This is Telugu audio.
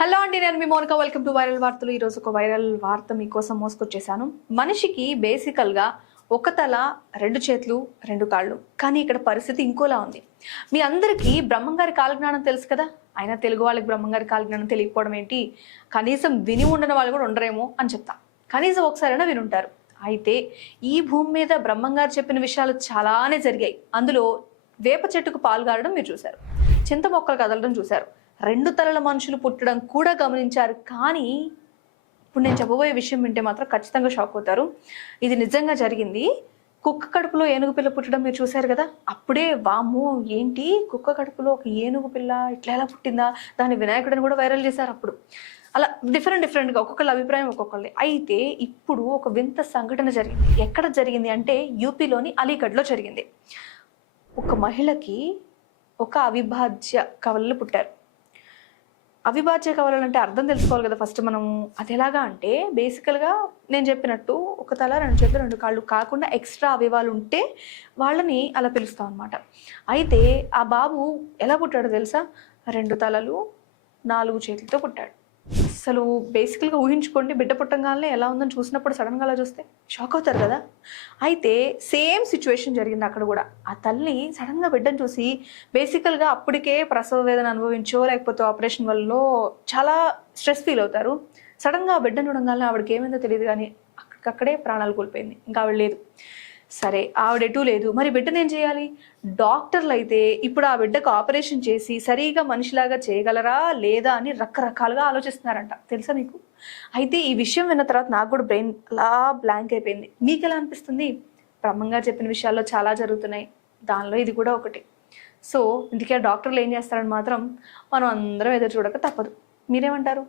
హలో అండి, నేను మీ మోనిక. వెల్కమ్ టు వైరల్ వార్తలు. ఈరోజు ఒక వైరల్ వార్త మీకోసం మోసుకొచ్చేసాను. మనిషికి బేసికల్గా ఒక తల, రెండు చేతులు, రెండు కాళ్ళు. కానీ ఇక్కడ పరిస్థితి ఇంకోలా ఉంది. మీ అందరికీ బ్రహ్మంగారి కాలజ్ఞానం తెలుసు కదా. అయినా తెలుగు వాళ్ళకి బ్రహ్మంగారి కాలజ్ఞానం తెలియకపోవడం ఏంటి? కనీసం విని ఉండని వాళ్ళు కూడా ఉండరేమో అని చెప్తా. కనీసం ఒకసారైనా వినుంటారు. అయితే ఈ భూమి మీద బ్రహ్మంగారు చెప్పిన విషయాలు చాలానే జరిగాయి. అందులో వేప చెట్టుకు పాలు గారడం మీరు చూశారు, చింత మొక్కలు కదలడం చూశారు, రెండు తలల మనుషులు పుట్టడం కూడా గమనించారు. కానీ ఇప్పుడు నేను చెప్పబోయే విషయం వింటే మాత్రం ఖచ్చితంగా షాక్ అవుతారు. ఇది నిజంగా జరిగింది. కుక్క కడుపులో ఏనుగు పిల్ల పుట్టడం మీరు చూశారు కదా. అప్పుడే వామ్మో ఏంటి, కుక్క కడుపులో ఒక ఏనుగు పిల్ల ఇట్లా ఎలా పుట్టిందా, దాని వినాయకుడిని కూడా వైరల్ చేశారు. అప్పుడు అలా డిఫరెంట్గా ఒక్కొక్కళ్ళ అభిప్రాయం ఒక్కొక్కళ్ళది. అయితే ఇప్పుడు ఒక వింత సంఘటన జరిగింది. ఎక్కడ జరిగింది అంటే యూపీలోని అలీగఢ్లో జరిగింది. ఒక మహిళకి ఒక అవిభాజ్య కవలలు పుట్టారు. అవిభాజ్య కవలలంటే అర్థం తెలుసుకోవాలి కదా ఫస్ట్ మనం. అది ఎలాగా అంటే బేసికల్గా నేను చెప్పినట్టు ఒక తల, రెండు చేతులు, రెండు కాళ్ళు కాకుండా ఎక్స్ట్రా అవయవాలు ఉంటే వాళ్ళని అలా పిలుస్తాం అనమాట. అయితే ఆ బాబు ఎలా పుట్టాడో తెలుసా? రెండు తలలు, నాలుగు చేతులతో పుట్టాడు. అసలు బేసికల్గా ఊహించుకోండి, బిడ్డ పుట్టంగానే ఎలా ఉందని చూసినప్పుడు సడన్గా అలా చూస్తే షాక్ అవుతారు కదా. అయితే సేమ్ సిచ్యువేషన్ జరిగింది అక్కడ కూడా. ఆ తల్లి సడన్గా బిడ్డను చూసి బేసికల్గా అప్పటికే ప్రసవ వేదన అనుభవించో లేకపోతే ఆపరేషన్ వల్ల చాలా స్ట్రెస్ ఫీల్ అవుతారు. సడన్గా ఆ బిడ్డను చూడంగానే ఆవిడకి ఏమైందో తెలియదు, కానీ అక్కడికక్కడే ప్రాణాలు కోల్పోయింది. ఇంకా ఆవిడ లేదు. సరే, ఆవిడ ఎటూ లేదు, మరి బిడ్డను ఏం చేయాలి? డాక్టర్లు అయితే ఇప్పుడు ఆ బిడ్డకు ఆపరేషన్ చేసి సరిగా మనిషిలాగా చేయగలరా లేదా అని రకరకాలుగా ఆలోచిస్తున్నారంట. తెలుసా మీకు? అయితే ఈ విషయం విన్న తర్వాత నాకు కూడా బ్రెయిన్ అలా బ్లాంక్ అయిపోయింది. మీకు ఎలా అనిపిస్తుంది? బ్రహ్మంగా చెప్పిన విషయాల్లో చాలా జరుగుతున్నాయి, దానిలో ఇది కూడా ఒకటి. సో ఇందుకే డాక్టర్లు ఏం చేస్తారని మాత్రం మనం అందరం ఎదురు చూడక తప్పదు. మీరేమంటారు?